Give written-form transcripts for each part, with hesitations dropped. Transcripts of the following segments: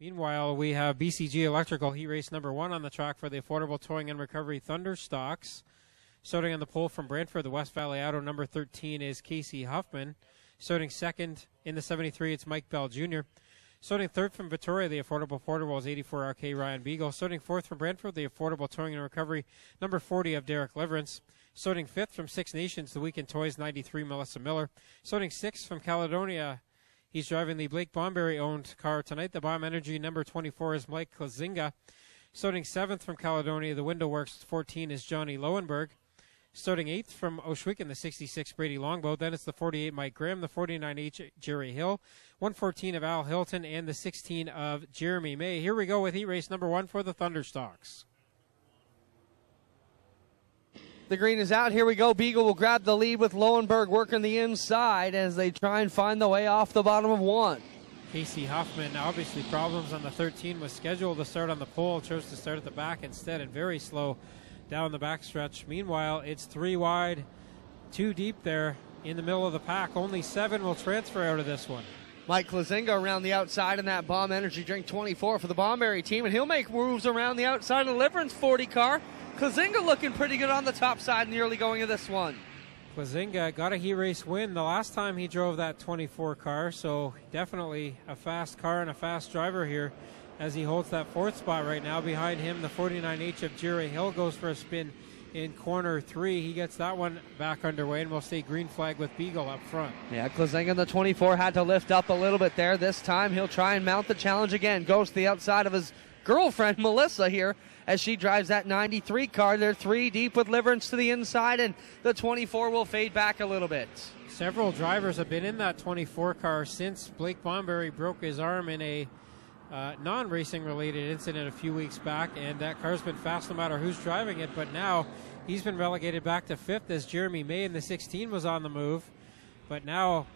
Meanwhile, we have BCG Electrical Heat Race number 1 on the track for the Affordable Towing and Recovery Thunderstocks. Starting on the pole from Brantford, the West Valley Auto number 13 is Casey Huffman. Starting second in the 73, it's Mike Bell Jr. Starting third from Victoria, the Affordable Portable is 84 RK Ryan Beagle. Starting fourth from Brantford, the Affordable Towing and Recovery number 40 of Derek Liverance. Starting fifth from Six Nations, the Weekend Toys 93 Melissa Miller. Starting sixth from Caledonia, he's driving the Blake Bomberry-owned car tonight. The Bomb Energy number 24 is Mike Klazinga. Starting seventh from Caledonia, the Window Works 14 is Johnny Lowenberg. Starting eighth from Oshwicken, the 66 Brady Longboat. Then it's the 48 Mike Graham, the 49H Jerry Hill, 114 of Al Hilton, and the 16 of Jeremy May. Here we go with heat race number 1 for the Thunderstocks. The green is out. Here we go. Beagle will grab the lead with Lowenberg working the inside as they try and find the way off the bottom of 1. Casey Huffman, obviously problems on the 13, was scheduled to start on the pole, chose to start at the back instead, and very slow down the backstretch. Meanwhile, it's 3 wide, 2 deep there in the middle of the pack. Only 7 will transfer out of this one. Mike Klazinga around the outside in that Bomb Energy Drink 24 for the Bomberry team, and he'll make moves around the outside of the Liverance 40 car. Klazinga looking pretty good on the top side in the early going of this one. Klazinga got a heat race win the last time he drove that 24 car, so definitely a fast car and a fast driver here as he holds that 4th spot right now. Behind him, the 49H of Jerry Hill goes for a spin in corner 3. He gets that one back underway, and we'll stay green flag with Beagle up front. Yeah, Klazinga in the 24 had to lift up a little bit there. This time he'll try and mount the challenge again. Goes to the outside of his girlfriend, Melissa, here as she drives that 93 car. They're 3 deep with Liverance to the inside, and the 24 will fade back a little bit. Several drivers have been in that 24 car since Blake Bomberry broke his arm in a non-racing related incident a few weeks back, and that car's been fast no matter who's driving it, but now he's been relegated back to 5th as Jeremy May in the 16 was on the move, but now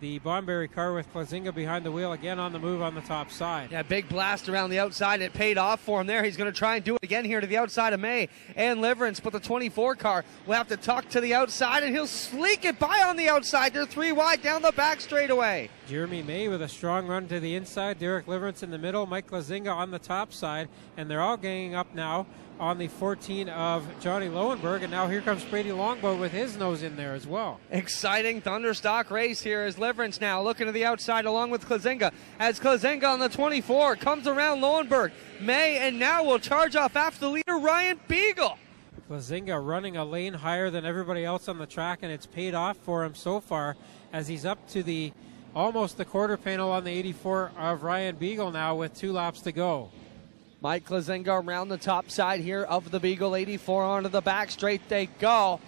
the Bomberry car with Klazinga behind the wheel again on the move on the top side. Yeah, big blast around the outside. It paid off for him there. He's going to try and do it again here to the outside of May and Liverance, but the 24 car will have to tuck to the outside, and he'll sleek it by on the outside. They're 3 wide down the back straightaway. Jeremy May with a strong run to the inside. Derek Liverance in the middle. Mike Klazinga on the top side, and they're all ganging up now on the 14 of Johnny Lowenberg, and now here comes Brady Longboat with his nose in there as well. Exciting Thunderstock race here as Liverance now looking to the outside along with Klazinga. As Klazinga on the 24 comes around Lowenberg, May, and now will charge off after the leader, Ryan Beagle. Klazinga running a lane higher than everybody else on the track, and it's paid off for him so far as he's up to almost the quarter panel on the 84 of Ryan Beagle now with 2 laps to go. Mike Klazinga around the top side here of the Beagle 84 onto the back straight they go.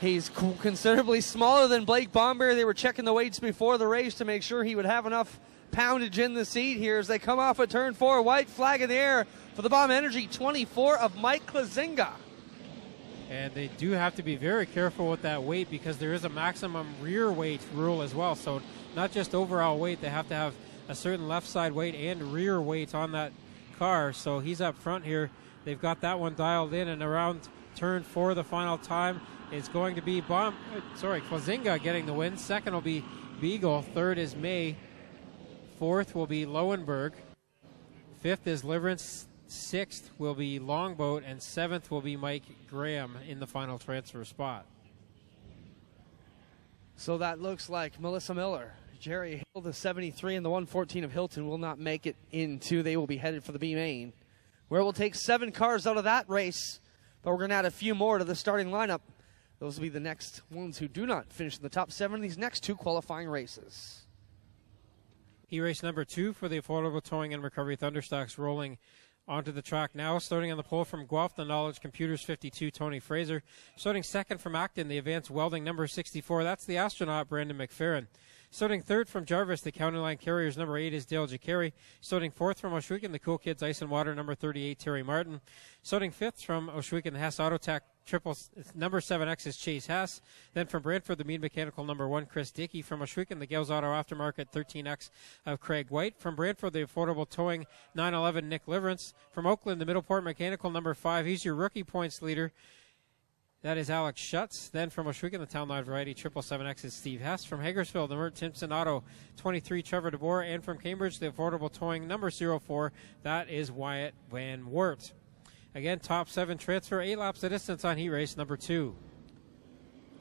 He's considerably smaller than Blake Bomberry. They were checking the weights before the race to make sure he would have enough poundage in the seat here as they come off of turn 4. White flag in the air for the Bomb Energy 24 of Mike Klazinga. And they do have to be very careful with that weight because there is a maximum rear weight rule as well. So not just overall weight, they have to have a certain left side weight and rear weight on that car. So he's up front here. They've got that one dialed in, and around turn 4 the final time is going to be Klazinga getting the win. Second will be Beagle. Third is May. Fourth will be Lowenberg. Fifth is Liverance. Sixth will be Longboat, and 7th will be Mike Graham in the final transfer spot. So that looks like Melissa Miller, Jerry Hill, the 73, and the 114 of Hilton will not make it into. They will be headed for the B main, where we'll take 7 cars out of that race, but we're going to add a few more to the starting lineup. Those will be the next ones who do not finish in the top 7 in these next 2 qualifying races. Heat race number 2 for the Affordable Towing and Recovery Thunderstocks rolling onto the track now. Starting on the pole from Guelph, the Knowledge Computers 52, Tony Fraser. Starting second from Acton, the Advanced Welding number 64. That's the astronaut, Brandon McFerrin. Starting third from Jarvis, the County Line Carriers number 8 is Dale Jacari. Starting fourth from Oshwicken, the Cool Kids Ice and Water number 38, Terry Martin. Starting fifth from Oshwicken, the Hess Autotech number 7X is Chase Hess. Then from Brantford, the Mead Mechanical number 1, Chris Dickey. From Oshwicken, the Gales Auto Aftermarket 13X of Craig White. From Brantford, the Affordable Towing 911, Nick Liverance. From Oakland, the Middleport Mechanical number 5, he's your rookie points leader, That is Alex Schutz. Then from Oshwegan, the Town Line Variety 777X is Steve Hess. From Hagersfield, the Mert Timpson Auto 23, Trevor DeBoer. And from Cambridge, the Affordable Towing number 04, that is Wyatt Van Wert. Again, top 7 transfer, 8 laps of distance on heat race number 2.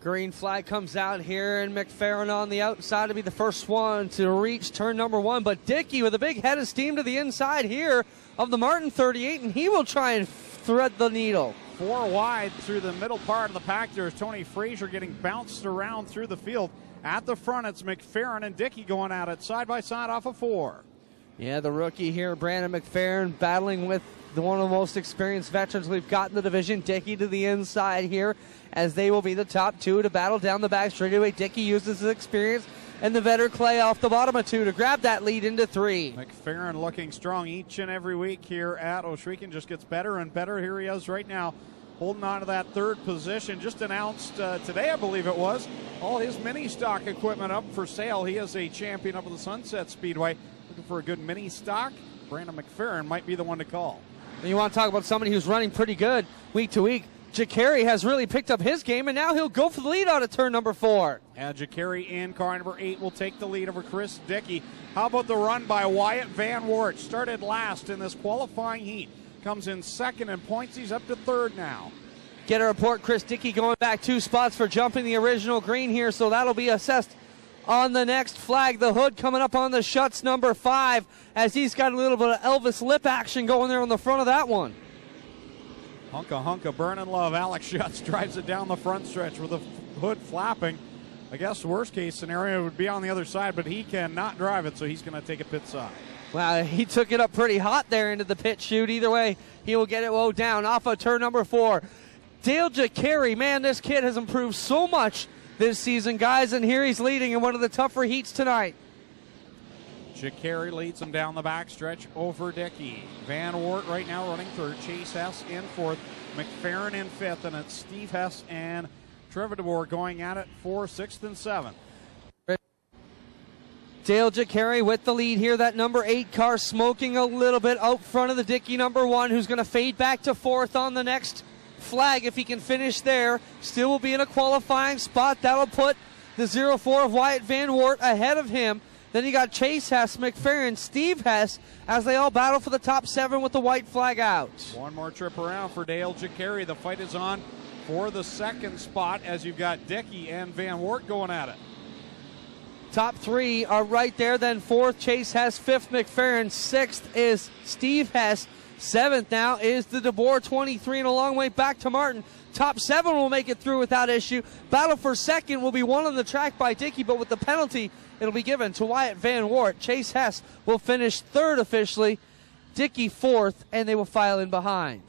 Green flag comes out here, and McFerrin on the outside to be the first one to reach turn number 1. But Dickey with a big head of steam to the inside here of the Martin 38, and he will try and thread the needle. 4 wide through the middle part of the pack. There's Tony Frazier getting bounced around through the field. At the front, it's McFerrin and Dickey going at it side by side off of 4. Yeah, the rookie here, Brandon McFerrin, battling with one of the most experienced veterans we've got in the division. Dickey to the inside here, as they will be the top 2 to battle down the back straightaway. Dickey uses his experience, and the veteran Clay off the bottom of 2 to grab that lead into 3. McFerrin looking strong each and every week here at Oshwegan. Just gets better and better. Here he is right now, holding on to that 3rd position. Just announced today, I believe it was, all his mini stock equipment up for sale. He is a champion up at the Sunset Speedway. Looking for a good mini stock, Brandon McFerrin might be the one to call. And you want to talk about somebody who's running pretty good week to week. Jacari has really picked up his game, and now he'll go for the lead out of turn number 4. And Jacari in car number 8 will take the lead over Chris Dickey. How about the run by Wyatt Van Wert? Started last in this qualifying heat. Comes in 2nd in points. He's up to 3rd now. Get a report, Chris Dickey going back 2 spots for jumping the original green here, so that'll be assessed on the next flag. The hood coming up on the Schutz number 5, as he's got a little bit of Elvis lip action going there on the front of that one. Hunka, burning love. Alex Schutz drives it down the front stretch with the hood flapping. I guess the worst case scenario would be on the other side, but he cannot drive it, so he's going to take a pit side. Wow, he took it up pretty hot there into the pit chute. Either way, he will get it low down off of turn number 4. Dale Jacari, man, this kid has improved so much this season, guys, and here he's leading in one of the tougher heats tonight. Jacari leads him down the backstretch over Dickey. Van Wert right now running 3rd. Chase Hess in 4th. McFerrin in 5th. And it's Steve Hess and Trevor DeBoer going at it for 6th and 7th. Dale Jacari with the lead here. That number 8 car smoking a little bit out front of the Dickey number 1, who's going to fade back to 4th on the next flag if he can finish there. Still will be in a qualifying spot. That'll put the 04 of Wyatt Van Wert ahead of him. Then you got Chase Hess, McFerrin, Steve Hess, as they all battle for the top 7 with the white flag out. One more trip around for Dale Jacari. The fight is on for the 2nd spot, as you've got Dickey and Van Wert going at it. Top 3 are right there. Then 4th, Chase Hess. 5th, McFerrin. 6th is Steve Hess. 7th now is the DeBoer 23, and a long way back to Martin. Top 7 will make it through without issue. Battle for 2nd will be won on the track by Dickey, but with the penalty, it'll be given to Wyatt Van Wert. Chase Hess will finish 3rd officially. Dickey 4th, and they will file in behind.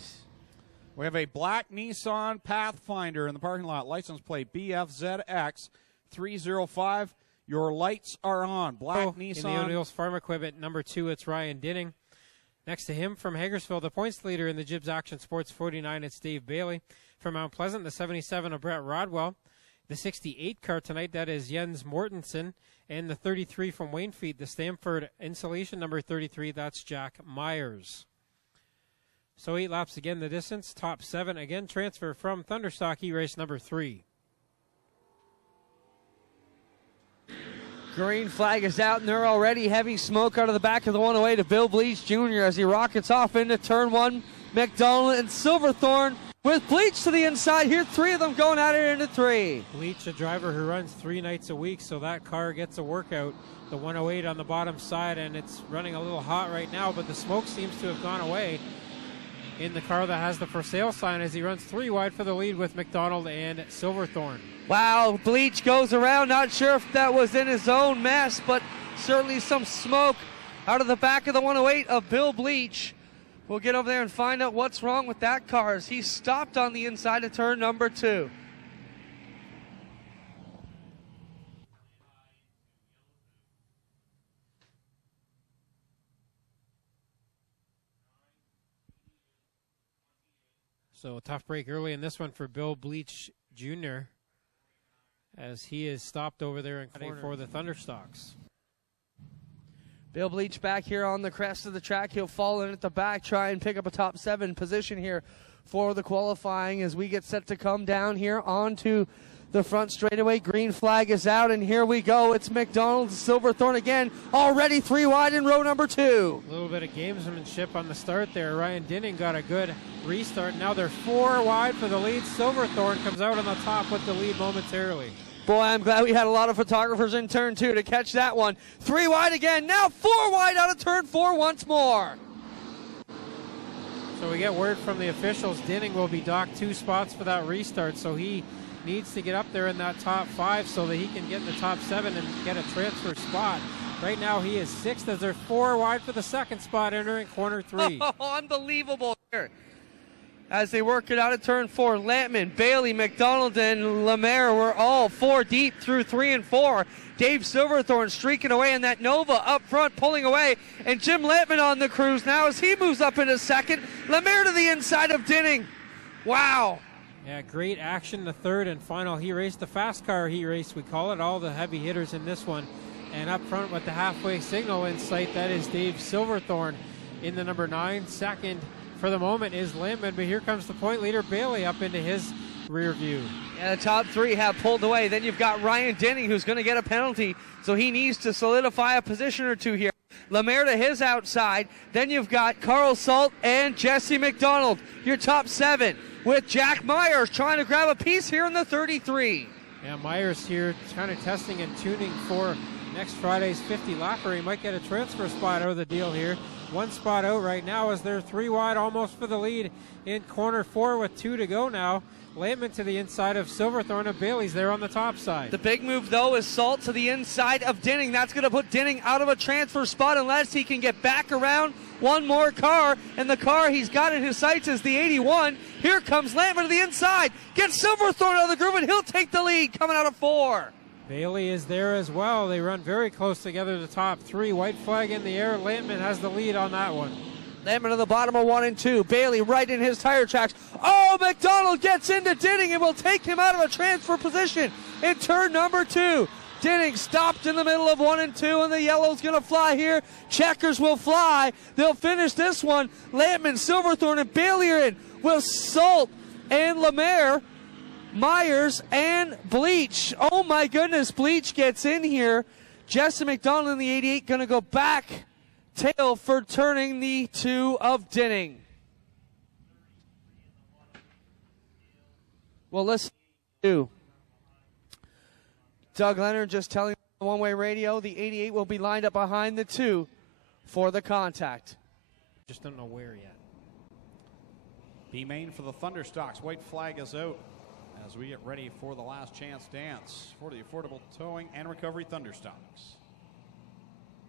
We have a black Nissan Pathfinder in the parking lot. License plate BFZX 305. Your lights are on. Black Nissan. In the O'Neill's Farm Equipment, number 2, it's Ryan Dinning. Next to him from Hagersfield, the points leader in the Gibbs Action Sports 49, it's Dave Bailey. From Mount Pleasant, the 77 of Brett Rodwell. The 68 car tonight, that is Jens Mortensen. And the 33 from Waynefeet, the Stamford Insulation number 33, that's Jack Myers. So 8 laps again the distance. Top 7 again transfer from Thunderstock race number 3. Green flag is out, and they're already heavy smoke out of the back of the 108 to Bill Bleach Jr. as he rockets off into turn 1. McDonald and Silverthorne with Bleach to the inside here. 3 of them going at it into 3. Bleach, a driver who runs 3 nights a week, so that car gets a workout. The 108 on the bottom side, and it's running a little hot right now, but the smoke seems to have gone away in the car that has the for sale sign as he runs 3 wide for the lead with McDonald and Silverthorne. Wow, Bleach goes around. Not sure if that was in his own mess, but certainly some smoke out of the back of the 108 of Bill Bleach. We'll get over there and find out what's wrong with that car as he stopped on the inside of turn number 2. So a tough break early in this one for Bill Bleach Jr. as he is stopped over there in corner for the Thunderstocks. Bill Bleach back here on the crest of the track. He'll fall in at the back, try and pick up a top 7 position here for the qualifying as we get set to come down here onto the front straightaway. Green flag is out, and here we go. It's McDonald, Silverthorne again, already 3 wide in row number 2. A little bit of gamesmanship on the start there. Ryan Dinning got a good restart. Now they're 4 wide for the lead. Silverthorne comes out on the top with the lead momentarily. Boy, I'm glad we had a lot of photographers in turn 2 to catch that one. 3 wide again, now 4 wide out of turn 4 once more. So we get word from the officials, Dinning will be docked 2 spots for that restart, so he needs to get up there in that top 5 so that he can get in the top 7 and get a transfer spot. Right now he is 6th as they're 4 wide for the second spot entering corner 3. Oh, unbelievable here. As they work it out at turn 4, Lampman, Bailey, McDonald, and Lemaire were all 4 deep through 3 and 4. Dave Silverthorne streaking away, and that Nova up front pulling away, and Jim Lampman on the cruise now as he moves up into second. Lemaire to the inside of Dinning. Wow. Yeah, great action, the third and final heat race, the fast car heat race, we call it. All the heavy hitters in this one. And up front with the halfway signal in sight, that is Dave Silverthorne in the number 9. Second for the moment is Lampman, but here comes the point leader Bailey up into his rear view. And the top 3 have pulled away. Then you've got Ryan Dinning, who's going to get a penalty, so he needs to solidify a position or 2 here. Lemaire to his outside. Then you've got Carl Salt and Jesse McDonald, your top 7, with Jack Myers trying to grab a piece here in the 33. Yeah, Myers here kind of testing and tuning for next Friday's 50 lapper. He might get a transfer spot out of the deal here. 1 spot out right now as they're 3 wide almost for the lead in corner 4 with 2 to go now. Lampman to the inside of Silverthorne, and Bailey's there on the top side. The big move, though, is Salt to the inside of Dinning. That's going to put Dinning out of a transfer spot unless he can get back around one more car, and the car he's got in his sights is the 81. Here comes Lampman to the inside. Gets Silverthorne out of the groove, and he'll take the lead coming out of 4. Bailey is there as well. They run very close together, the top 3. White flag in the air. Lampman has the lead on that one. Lampman to the bottom of 1 and 2. Bailey right in his tire tracks. Oh, McDonald gets into Dinning and will take him out of a transfer position in turn number 2. Dinning stopped in the middle of 1 and 2, and the yellow's going to fly here. Checkers will fly. They'll finish this one. Lampman, Silverthorne, and Bailey are in with Salt and Lemaire, Myers, and Bleach. Oh, my goodness, Bleach gets in here. Jesse McDonald in the 88 going to go back tail for turning the 2 of Dinning. Well, listen to Doug Leonard just telling the one-way radio the 88 will be lined up behind the 2 for the contact. Just don't know where yet. B-main for the Thunderstocks. White flag is out as we get ready for the last chance dance for the Affordable Towing and Recovery Thunderstocks.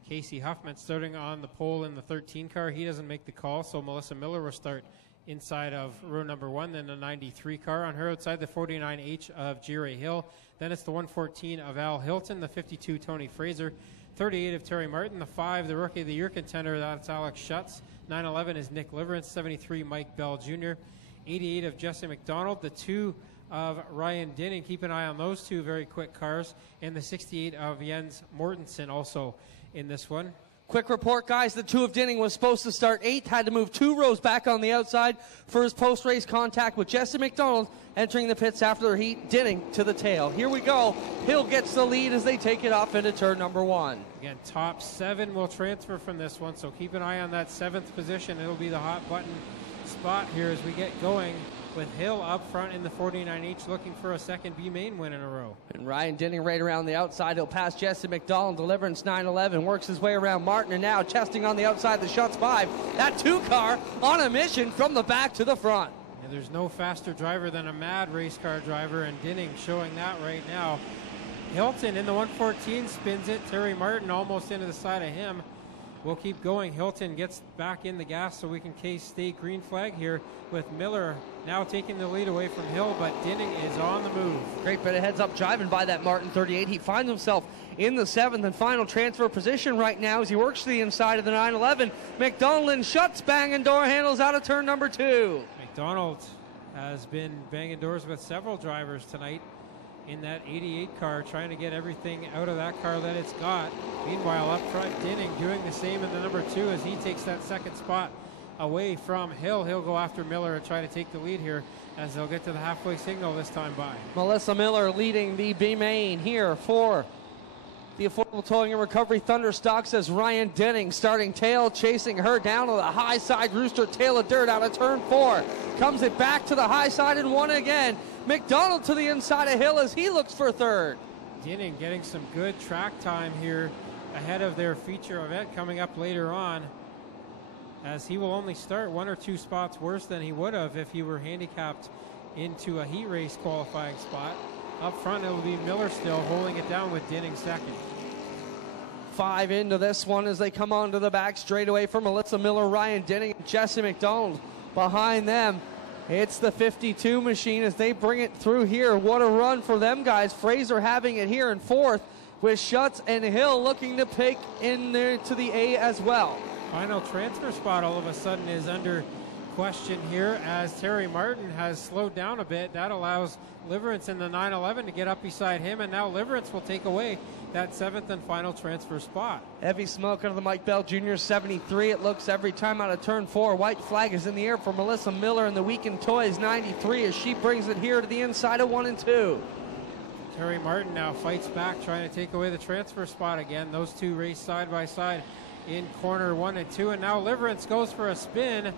Casey Huffman starting on the pole in the 13 car. He doesn't make the call, so Melissa Miller will start inside of row number 1, then the 93 car. On her outside, the 49H of G-Ray Hill. Then it's the 114 of Al Hilton, the 52 Tony Fraser, 38 of Terry Martin, the 5, the Rookie of the Year contender, that's Alex Schutz. 911 is Nick Liverance, 73 Mike Bell Jr., 88 of Jesse McDonald, the 2 of Ryan Dinning. Keep an eye on those 2 very quick cars, and the 68 of Jens Mortensen also in this one. Quick report, guys. The 2 of Dinning was supposed to start 8th, had to move 2 rows back on the outside for his post-race contact with Jesse McDonald entering the pits after their heat. Dinning to the tail. Here we go. Hill gets the lead as they take it off into turn number 1. Again, top 7 will transfer from this one, so keep an eye on that 7th position. It'll be the hot button spot here as we get going, with Hill up front in the 49H looking for a second B-main win in a row. And Ryan Dinning right around the outside. He'll pass Jesse McDonald. Deliverance 911 works his way around Martin, and now testing on the outside the Schutz 5. That 2 car on a mission from the back to the front. And there's no faster driver than a mad race car driver, and Dinning showing that right now. Hilton in the 114 spins it. Terry Martin almost into the side of him. We'll keep going. Hilton gets back in the gas so we can case state green flag here, with Miller now taking the lead away from Hill, but Dinning is on the move. Great bit of heads up driving by that Martin 38. He finds himself in the 7th and final transfer position right now as he works to the inside of the 911. McDonald and Schutz banging door handles out of turn number 2. McDonald has been banging doors with several drivers tonight in that 88 car, trying to get everything out of that car that it's got. Meanwhile, up front, Dinning doing the same in the number 2 as he takes that second spot away from Hill. He'll go after Miller and try to take the lead here as they'll get to the halfway signal this time by. Melissa Miller leading the B main here for the Affordable Towing and Recovery Thunderstocks as Ryan Denning starting tail, chasing her down to the high side. Rooster tail of dirt out of turn 4. Comes it back to the high side and won again. McDonald to the inside of Hill as he looks for third. Denning getting some good track time here ahead of their feature event coming up later on, as he will only start 1 or 2 spots worse than he would have if he were handicapped into a heat race qualifying spot. Up front, it will be Miller still holding it down with Denning second. 5 into this one as they come onto the back straightaway for Melissa Miller, Ryan Denning, and Jesse McDonald behind them. It's the 52 machine as they bring it through here. What a run for them guys. Fraser having it here in 4th with Schutz and Hill looking to pick in there to the A as well. Final transfer spot all of a sudden is under question here as Terry Martin has slowed down a bit. That allows Liverance in the 911 to get up beside him, and now Liverance will take away that 7th and final transfer spot. Heavy smoke out of the Mike Bell Jr. 73. It looks every time out of turn 4. White flag is in the air for Melissa Miller and the Weekend Toys 93 as she brings it here to the inside of 1 and 2. Terry Martin now fights back, trying to take away the transfer spot again. Those two race side by side in corner 1 and 2, and now Liverance goes for a spin.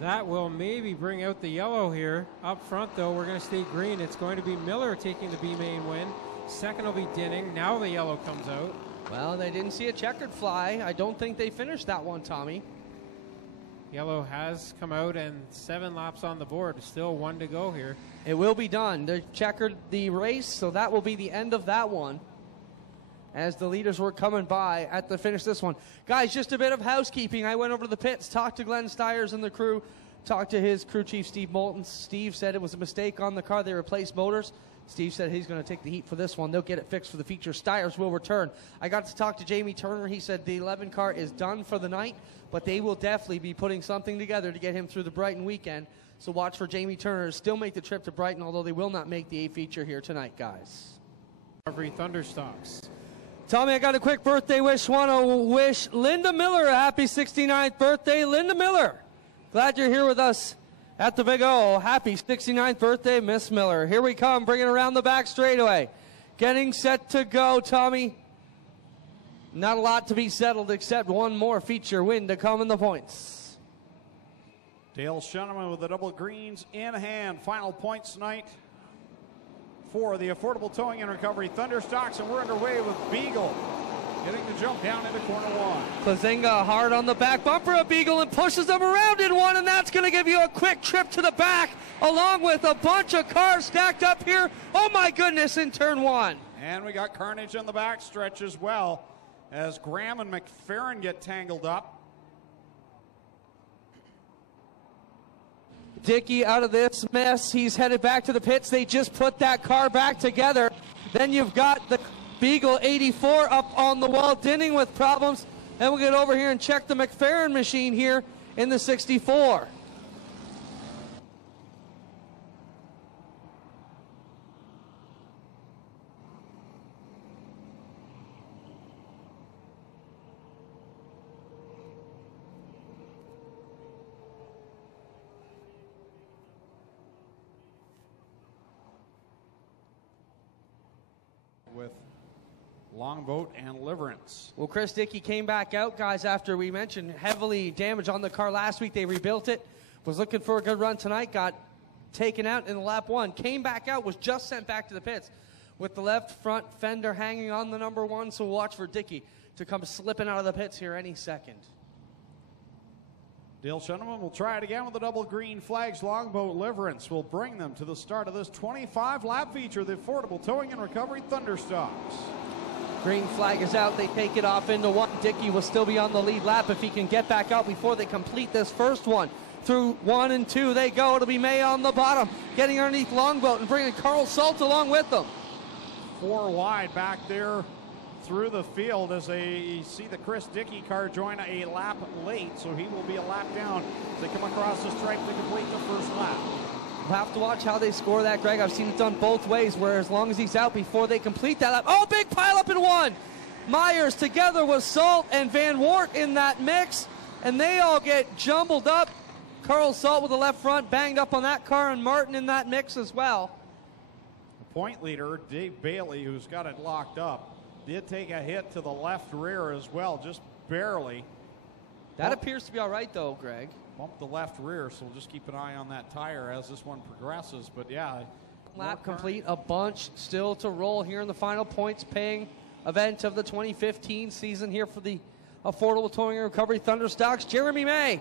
That will maybe bring out the yellow here. Up front, though, we're going to stay green. It's going to be Miller taking the B main win. Second will be Denning. Now the yellow comes out. Well, they didn't see a checkered fly. I don't think they finished that one, Tommy. Yellow has come out and 7 laps on the board. Still 1 to go here. It will be done. They checkered the race, so that will be the end of that one as the leaders were coming by at the finish this one. Guys, just a bit of housekeeping. I went over to the pits, talked to Glenn Styres and the crew, talked to his crew chief, Steve Moulton. Steve said it was a mistake on the car. They replaced motors. Steve said he's going to take the heat for this one. They'll get it fixed for the feature. Styres will return. I got to talk to Jamie Turner. He said the 11 car is done for the night, but they will definitely be putting something together to get him through the Brighton weekend. So watch for Jamie Turner to still make the trip to Brighton, although they will not make the A feature here tonight, guys. Recovery Thunderstocks. Tommy, I got a quick birthday wish. Want to wish Linda Miller a happy 69th birthday. Linda Miller, glad you're here with us at the Big O. Happy 69th birthday, Miss Miller. Here we come, bringing around the back straightaway. Getting set to go, Tommy. Not a lot to be settled except one more feature win to come in the points. Dale Shuneman with the double greens in hand. Final points tonight for the Affordable Towing and Recovery Thunderstocks, and we're underway with Beagle getting the jump down into corner 1. Plazenga hard on the back bumper of Beagle and pushes them around in 1, and that's going to give you a quick trip to the back along with a bunch of cars stacked up here. Oh my goodness, in turn 1. And we got carnage in the back stretch as well as Graham and McFerrin get tangled up. Dickey out of this mess. He's headed back to the pits. They just put that car back together. Then you've got the Beagle 84 up on the wall, Denning with problems. And we'll get over here and check the McFerrin machine here in the 64. With Longboat and Liverance. Well, Chris Dickey came back out, guys, after we mentioned heavily damage on the car last week. They rebuilt it. Was looking for a good run tonight. Got taken out in lap 1. Came back out. Was just sent back to the pits with the left front fender hanging on the number 1. So watch for Dickey to come slipping out of the pits here any second. Dale Shuneman will try it again with the double green flags. Longboat Liverance will bring them to the start of this 25-lap feature, the Affordable Towing and Recovery Thunderstocks. Green flag is out. They take it off into 1. Dickey will still be on the lead lap if he can get back out before they complete this first one. Through 1 and 2 they go. It'll be May on the bottom, getting underneath Longboat and bringing Carl Salt along with them. 4 wide back there through the field as they see the Chris Dickey car join a lap late, so he will be a lap down as they come across the stripe to complete the first lap. We'll have to watch how they score that, Greg. I've seen it done both ways, where as long as he's out before they complete that lap. Oh, big pile up in 1. Myers together with Salt and Van Wart in that mix. and they all get jumbled up. Carl Salt with the left front, banged up on that car, and Martin in that mix as well. The point leader, Dave Bailey, who's got it locked up, did take a hit to the left rear as well, just barely. That appears to be all right, though, Greg. Bumped the left rear, so we'll just keep an eye on that tire as this one progresses. But yeah, lap complete, a bunch still to roll here in the final points paying event of the 2015 season here for the Affordable Towing and Recovery Thunderstocks. Jeremy May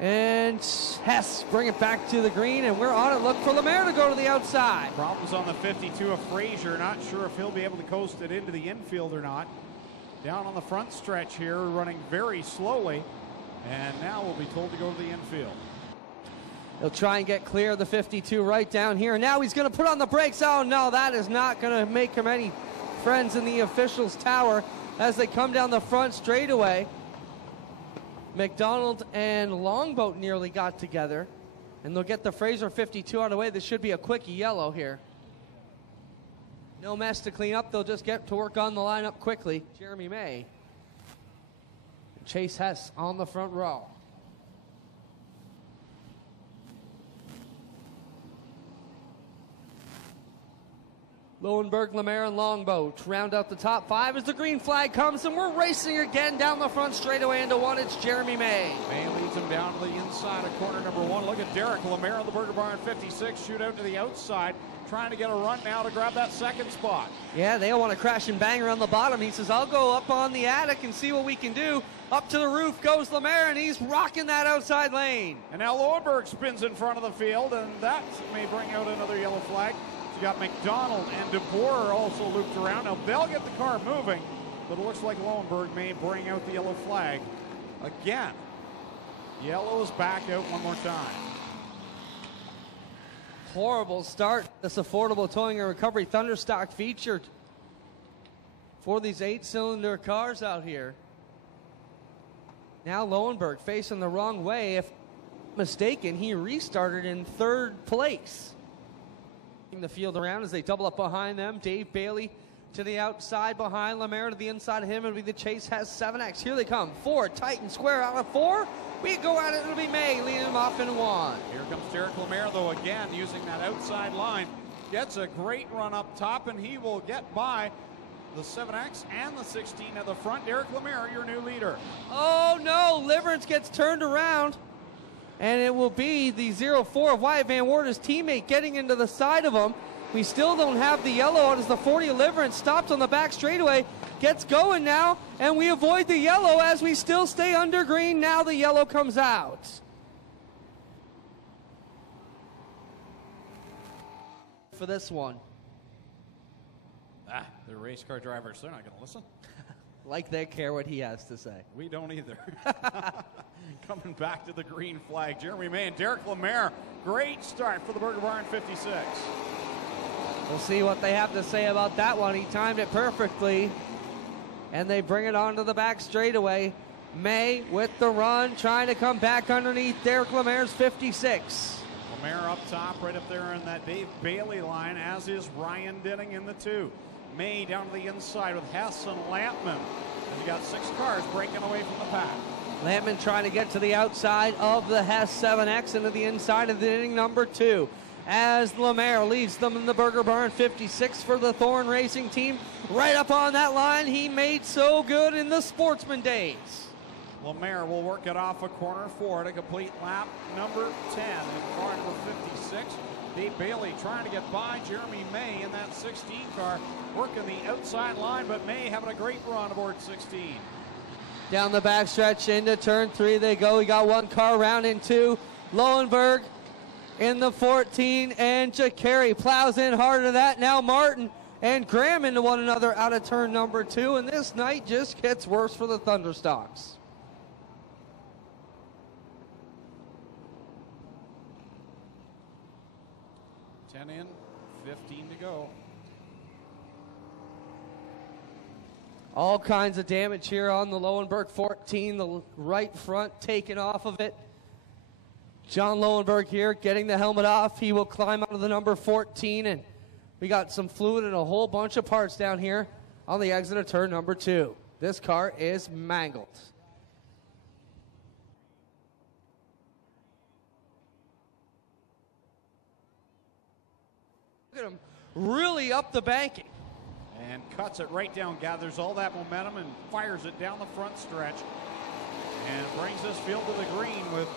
and Hess bring it back to the green, and we're on it. Look for Lemaire to go to the outside. Problems on the 52 of Fraser. Not sure if he'll be able to coast it into the infield or not. Down on the front stretch here, running very slowly, and now we'll be told to go to the infield. He'll try and get clear of the 52 right down here. Now he's going to put on the brakes. Oh, no, that is not going to make him any friends in the officials' tower as they come down the front straightaway. McDonald and Longboat nearly got together, and they'll get the Fraser 52 out of the way. This should be a quick yellow here. No mess to clean up. They'll just get to work on the lineup quickly. Jeremy May. Chase Hess on the front row. Lowenberg, Lemaire, and Longboat round out the top five as the green flag comes, and we're racing again down the front straightaway into one. It's Jeremy May. May leads him down to the inside of corner number one. Look at Derek Lemaire on the Burger Barn 56. Shoot out to the outside, trying to get a run now to grab that second spot. Yeah, they all want to crash and bang around the bottom. He says, I'll go up on the attic and see what we can do. Up to the roof goes Lemaire, and he's rocking that outside lane. And now Lowenberg spins in front of the field, and that may bring out another yellow flag. You got McDonald and DeBoer also looped around. Now they'll get the car moving, but it looks like Lowenberg may bring out the yellow flag again. Yellow is back out one more time. Horrible start. This Affordable Towing and Recovery Thunderstock featured for these 8-cylinder cars out here. Now Lowenberg facing the wrong way. If mistaken, he restarted in third place. The field around as they double up behind them. Dave Bailey to the outside behind Lemaire, to the inside of him. It'll be the Chase Has 7X. Here they come. 4, tight and square out of 4. We go at it. It'll be May leading them off in 1. Here comes Derek Lemaire, though, again using that outside line. Gets a great run up top, and he will get by the 7X and the 16 at the front. Derek Lemaire, your new leader. Oh, no. Liverance gets turned around. And it will be the 04 of Wyatt Van Ward, his teammate, getting into the side of him. We still don't have the yellow out as the 40 Liverance stops on the back straightaway. Gets going now, and we avoid the yellow as we still stay under green. Now the yellow comes out. For this one. They're race car drivers. They're not going to listen. Like they care what he has to say. We don't either. Coming back to the green flag, Jeremy May and Derek Lemaire. Great start for the Burger Barn 56. We'll see what they have to say about that one. He timed it perfectly. And they bring it onto the back straightaway. May with the run, trying to come back underneath Derek Lemaire's 56. Lemaire up top, right up there in that Dave Bailey line, as is Ryan Denning in the 2. May down to the inside with Hess and Lampman. And you got 6 cars breaking away from the pack. Lampman trying to get to the outside of the Hess 7X into the inside of the inning number 2. As Lemaire leads them in the Burger Barn 56 for the Thorn Racing team. Right up on that line he made so good in the Sportsman days. Lemaire will work it off of corner 4 to complete lap number 10 in car number 56. Dave Bailey trying to get by Jeremy May in that 16 car, working the outside line, but May having a great run aboard 16. Down the backstretch into turn 3 they go. We got 1 car round in 2. Lowenberg in the 14, and Jacari plows in hard to that. Now Martin and Graham into one another out of turn number 2, and this night just gets worse for the Thunderstocks. In, 15 to go. All kinds of damage here on the Lowenberg 14, the right front taken off of it. John Lowenberg here getting the helmet off. He will climb out of the number 14, and we got some fluid and a whole bunch of parts down here on the exit of turn number 2. This car is mangled. at him, really up the banking. And cuts it right down, gathers all that momentum and fires it down the front stretch. And brings this field to the green with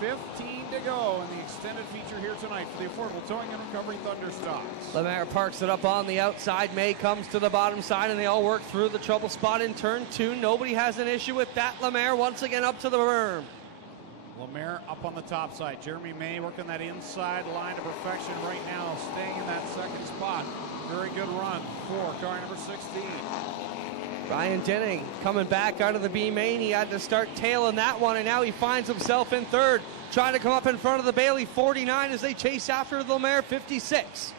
15 to go in the extended feature here tonight for the affordable towing and recovery Thunderstocks. Lemaire parks it up on the outside. May comes to the bottom side, and they all work through the trouble spot in turn 2. Nobody has an issue with that. Lemaire once again up to the berm. Lemaire up on the top side. Jeremy May working that inside line to perfection right now, staying in that second spot. Very good run for car number 16. Ryan Denning coming back out of the B main. He had to start tailing that one, and now he finds himself in third, trying to come up in front of the Bailey 49 as they chase after the Lemaire 56.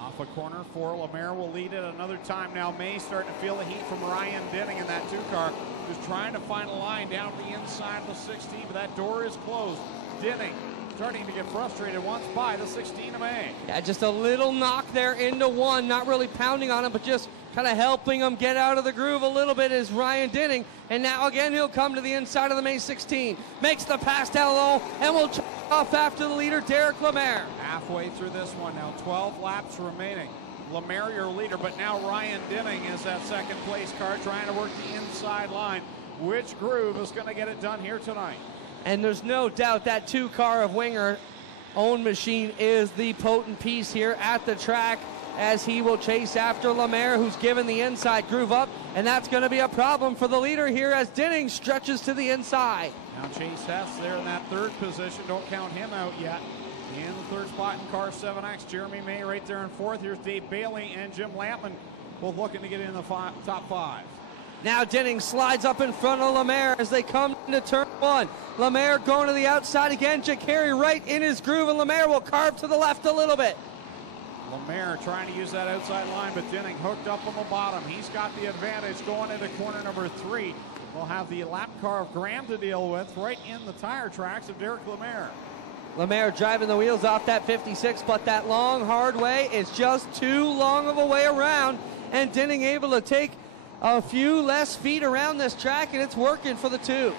Off a corner for Lemaire will lead it another time now. May starting to feel the heat from Ryan Denning in that 2-car, who's trying to find a line down the inside of the 16, but that door is closed. Denning starting to get frustrated once by the 16 of May. Yeah, just a little knock there into 1, not really pounding on him, but just kind of helping him get out of the groove a little bit is Ryan Denning. And now again, he'll come to the inside of the May 16. Makes the pass down low, and will check off after the leader, Derek Lemaire. Halfway through this one now, 12 laps remaining. Lemaire your leader, but now Ryan Denning is that second place car trying to work the inside line. Which groove is going to get it done here tonight? And there's no doubt that 2-car of Winger own machine is the potent piece here at the track, as he will chase after Lemaire, who's given the inside groove up, and that's going to be a problem for the leader here as Denning stretches to the inside. Now Chase Hess there in that third position. Don't count him out yet. In the third spot in car 7X, Jeremy May right there in fourth. Here's Dave Bailey and Jim Lampman, both looking to get in the top 5. Now Denning slides up in front of Lemaire as they come into turn 1. Lemaire going to the outside again. Jacari right in his groove, and Lemaire will carve to the left a little bit. Lemaire trying to use that outside line, but Denning hooked up on the bottom. He's got the advantage going into corner number 3. We'll have the lap car of Graham to deal with right in the tire tracks of Derek Lemaire. Lemaire driving the wheels off that 56, but that long, hard way is just too long of a way around, and Denning able to take a few less feet around this track, and it's working for the 2.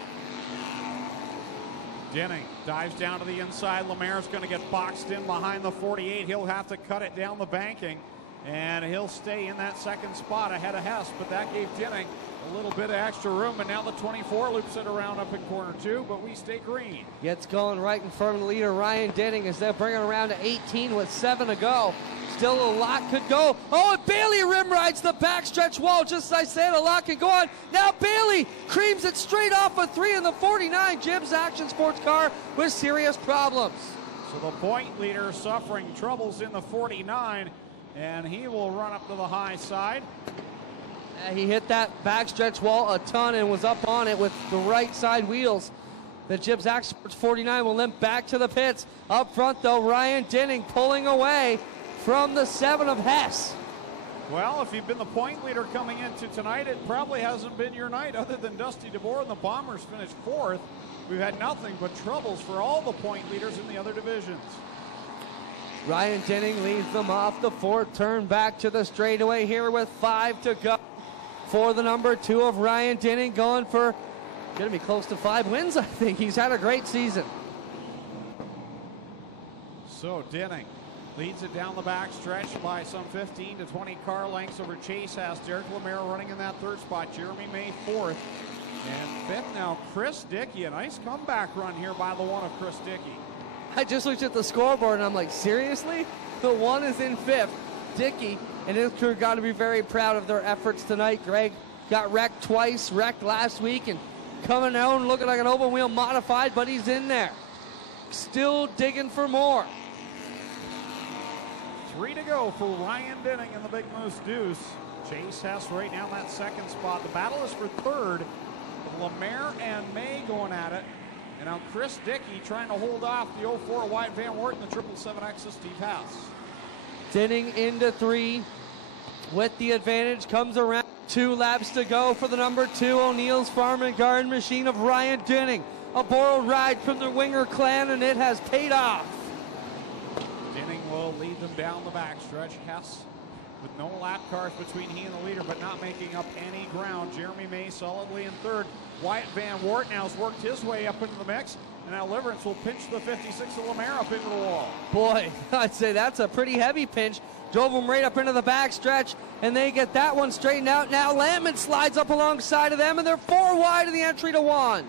Denning dives down to the inside. Lemaire's going to get boxed in behind the 48. He'll have to cut it down the banking, and he'll stay in that second spot ahead of Hess, but that gave Denning a little bit of extra room, and now the 24 loops it around up in corner 2, but we stay green. Gets going right in front of the leader, Ryan Denning, as they're bringing around to 18 with 7 to go. Still a lot could go. Oh, and Bailey rim rides the backstretch wall. Just as I said, a lot could go on. Now Bailey creams it straight off a 3 in the 49 Jibs Action Sports car with serious problems. So the point leader suffering troubles in the 49, and he will run up to the high side. He hit that backstretch wall a ton and was up on it with the right side wheels. The Jibs Action Sports 49 will limp back to the pits. Up front, though, Ryan Denning pulling away from the 7 of Hess. Well, if you've been the point leader coming into tonight, it probably hasn't been your night. Other than Dusty DeBoer and the Bombers finished 4th, we've had nothing but troubles for all the point leaders in the other divisions. Ryan Denning leads them off the 4th turn back to the straightaway here with 5 to go for the number 2 of Ryan Denning, going for going to be close to 5 wins, I think. He's had a great season. So Denning leads it down the back stretch by some 15 to 20 car lengths over Chase Hess. Derek Lemaire running in that third spot. Jeremy May 4th. And 5th now, Chris Dickey. A nice comeback run here by the 1 of Chris Dickey. I just looked at the scoreboard and I'm like, seriously? The 1 is in 5th. Dickey and his crew got to be very proud of their efforts tonight. Greg got wrecked twice, wrecked last week, and coming out looking like an open wheel modified, but he's in there. Still digging for more. 3 to go for Ryan Denning in the Big Moose Deuce. Chase Hess right now in that second spot. The battle is for 3rd. Lemaire and May going at it. And now Chris Dickey trying to hold off the 04 Wyatt Van Wert and the 777X Steve Hess. Denning into 3 with the advantage. Comes around 2 laps to go for the number 2 O'Neill's Farm and Garden machine of Ryan Denning. A borrowed ride from the Winger clan, and it has paid off. Denning will lead them down the backstretch. Hess with no lap cars between he and the leader, but not making up any ground. Jeremy May solidly in 3rd. Wyatt Van Wert now has worked his way up into the mix, And now Liverance will pinch the 56 of Lemaire up into the wall. Boy, I'd say that's a pretty heavy pinch. Drove them right up into the backstretch, and they get that one straightened out. Now Lampman slides up alongside of them, and they're 4 wide of the entry to 1.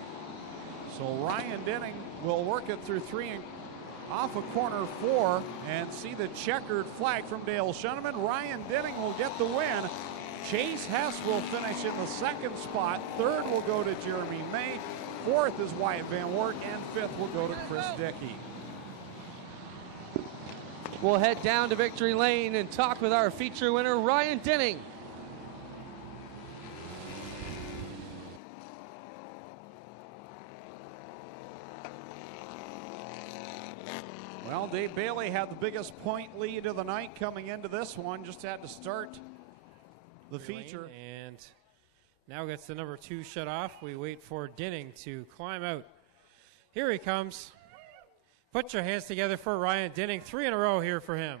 So Ryan Denning will work it through 3 and off of corner 4 and see the checkered flag from Dale Shuneman. Ryan Denning will get the win. Chase Hess will finish in the 2nd spot. 3rd will go to Jeremy May. 4th is Wyatt Van Wert, and 5th will go to Chris Dickey. We'll head down to Victory Lane and talk with our feature winner, Ryan Denning. Well, Dave Bailey had the biggest point lead of the night coming into this one. Just had to start the feature. And now gets the number 2 shut off. We wait for Denning to climb out. Here he comes. Put your hands together for Ryan Denning. 3 in a row here for him.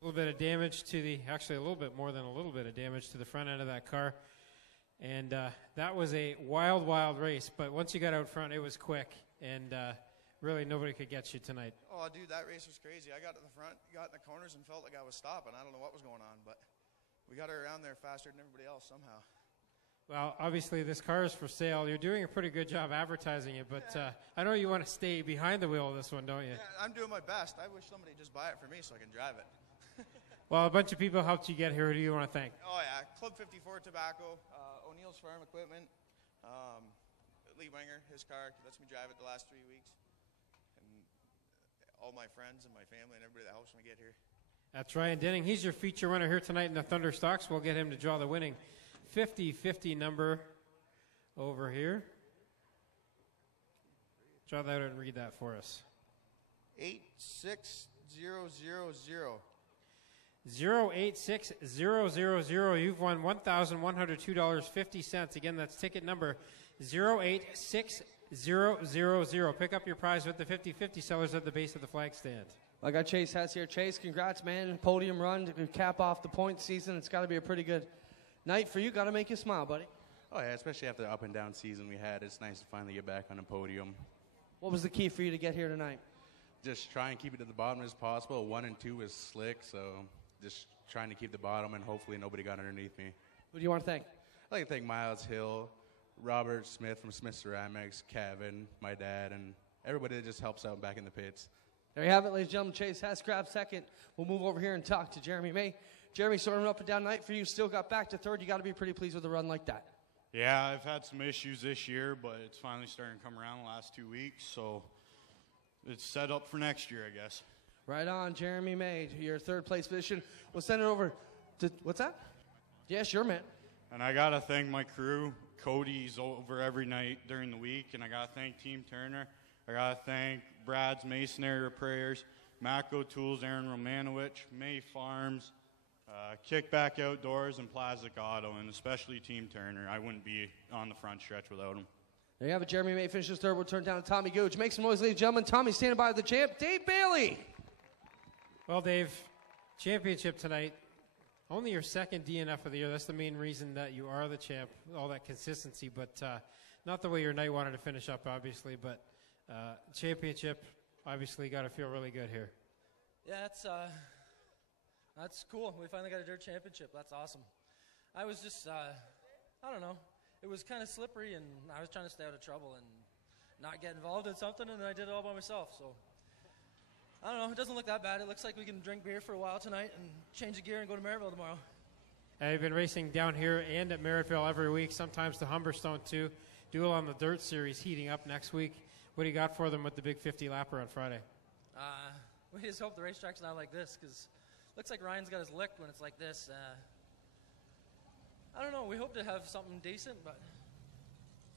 A little bit of damage to the, actually a little bit more than a little bit of damage to the front end of that car. And that was a wild, wild race. But once you got out front, it was quick. And really nobody could get you tonight. Oh, dude, that race was crazy. I got to the front, got in the corners, and felt like I was stopping. I don't know what was going on, but we got her around there faster than everybody else somehow. Well, obviously this car is for sale. You're doing a pretty good job advertising it, but I know you want to stay behind the wheel of this one, don't you? Yeah, I'm doing my best. I wish somebody would just buy it for me so I can drive it. Well, a bunch of people helped you get here. Who do you want to thank? Oh, yeah. Club 54 Tobacco, O'Neill's Farm Equipment, Lee Wenger, his car, lets me drive it the last 3 weeks. And all my friends and my family and everybody that helps me get here. That's Ryan Denning. He's your feature winner here tonight in the Thunderstocks. We'll get him to draw the winning 50-50 number over here. Draw that out and read that for us. 86000. 086000. You've won $1,102.50. Again, that's ticket number 086000. Pick up your prize with the 50-50 sellers at the base of the flag stand. I got Chase Hess here. Chase, congrats, man. Podium run to cap off the point season. It's got to be a pretty good night for you. Got to make you smile, buddy. Oh, yeah, especially after the up and down season we had. It's nice to finally get back on a podium. What was the key for you to get here tonight? Just try and keep it to the bottom as possible. 1 and 2 is slick, so just trying to keep the bottom, and hopefully nobody got underneath me. Who do you want to thank? I'd like to thank Miles Hill, Robert Smith from Smith Ceramics, Kevin, my dad, and everybody that just helps out back in the pits. There you have it, ladies and gentlemen. Chase Hess grabs 2nd. We'll move over here and talk to Jeremy May. Jeremy, sort of an up and down night for you. Still got back to 3rd. You got to be pretty pleased with a run like that. Yeah, I've had some issues this year, but it's finally starting to come around the last 2 weeks, so it's set up for next year, I guess. Right on, Jeremy May, your 3rd place position. We'll send it over to, what's that? Yeah, sure, man. And I got to thank my crew. Cody's over every night during the week, and I got to thank Team Turner. I got to thank Brad's Masonry Repairs, Macco Tools, Aaron Romanowicz, May Farms, Kickback Outdoors, and Plazic Auto, and especially Team Turner. I wouldn't be on the front stretch without them. There you have it. Jeremy May finishes 3rd. We'll turn down to Tommy Gooch. Make some noise, ladies and gentlemen. Tommy standing by the champ, Dave Bailey. Well, Dave, championship tonight. Only your 2nd DNF of the year. That's the main reason that you are the champ, all that consistency, but not the way your night wanted to finish up, obviously, but championship, obviously, got to feel really good here. Yeah, that's cool. We finally got a dirt championship. That's awesome. I was just, I don't know. It was kind of slippery, and I was trying to stay out of trouble and not get involved in something, and I did it all by myself. So, I don't know. It doesn't look that bad. It looks like we can drink beer for a while tonight and change the gear and go to Maryville tomorrow. I've been racing down here and at Merrittville every week, sometimes to Humberstone too. Duel on the Dirt Series heating up next week. What do you got for them with the big 50-lapper on Friday? We just hope the racetrack's not like this, because it looks like Ryan's got his lick when it's like this. I don't know. We hope to have something decent, but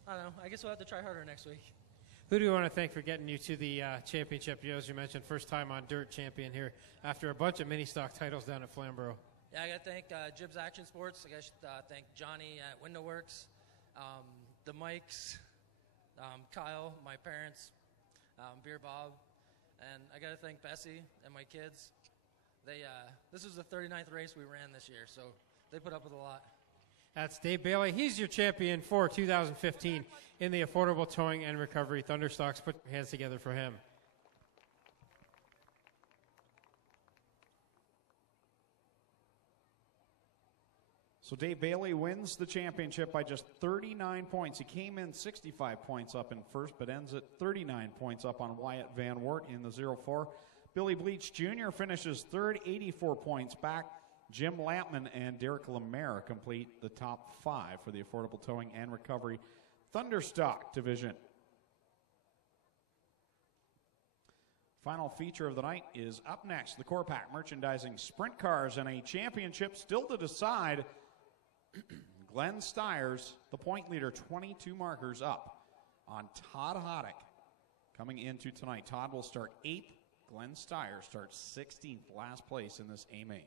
I don't know. I guess we'll have to try harder next week. Who do you want to thank for getting you to the championship? As you mentioned, first time on dirt champion here after a bunch of mini-stock titles down at Flamborough. Yeah, I got to thank Jibs Action Sports. I got to thank Johnny at Window Works, the Mikes, Kyle, my parents, Beer Bob, and I got to thank Bessie and my kids. This is the 39th race we ran this year, so they put up with a lot. That's Dave Bailey. He's your champion for 2015 in the Affordable Towing and Recovery Thunderstocks. Put your hands together for him. So Dave Bailey wins the championship by just 39 points. He came in 65 points up in first, but ends at 39 points up on Wyatt Van Wert in the 0-4. Billy Bleach Jr. finishes third, 84 points back. Jim Lampman and Derek Lemaire complete the top 5 for the Affordable Towing and Recovery Thunderstock division. Final feature of the night is up next. The Core Pack Merchandising Sprint Cars and a championship still to decide. Glenn Styres, the point leader, 22 markers up on Todd Hoddick coming into tonight. Todd will start 8th. Glenn Styres starts 16th, last place in this A main.